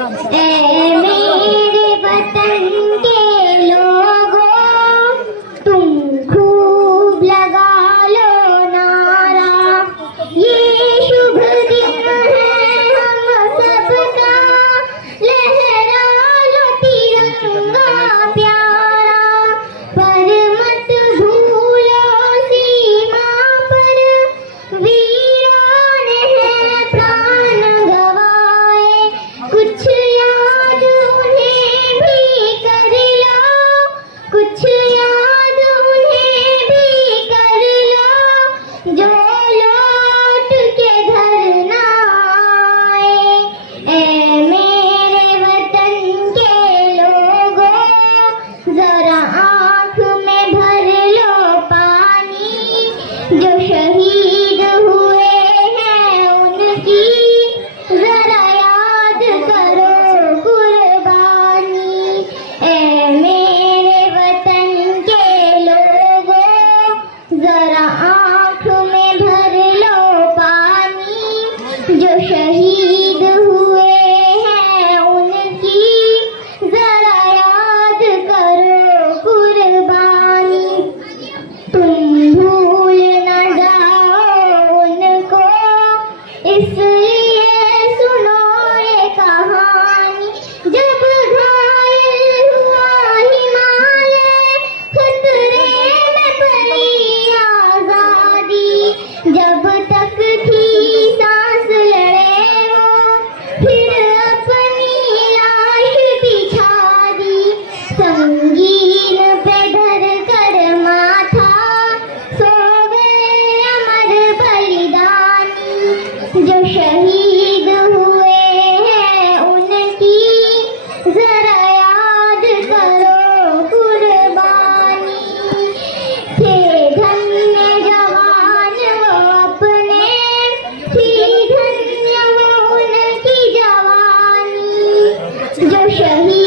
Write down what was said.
ऐ मेरे वतन के लोगों, तुम खूब लगा लो नारा, ये शुभ दिन है हम सबका, लहरा लो तिरंगा प्यारा, पर मत भूलो सीमा पर वीरों ने है प्राण गवाए, कुछ याद उन्हें भी कर लो, कुछ याद उन्हें भी कर लो, जो लौट के घर ना आए। ऐ मेरे वतन के लोगों, जरा आँख में भर लो पानी, जो शहीद हुए हैं उनकी जरा याद करो कुर्बानी। ऐ मेरे वतन के लोगों, जरा आँख में भर लो पानी, जो शहीद हुए हैं उनकी जरा याद करो कुर्बानी। तुम भूल न जाओ उनको, इसलिए सुनो ये कहानी, जब घायल हुआ हिमालय, खतरे में पड़ी आजादी, जब तक थी सांस लड़े वो, फिर अपनी लाश बिछा दी, संगीन पे धर कर माथा, सो गए अमर बलिदानी, जो शहीद हुए हैं उनकी जरा याद करो कुर्बानी। थे धन्य जवान वो अपने, थी धन्य वो उनकी जवानी, जो शहीद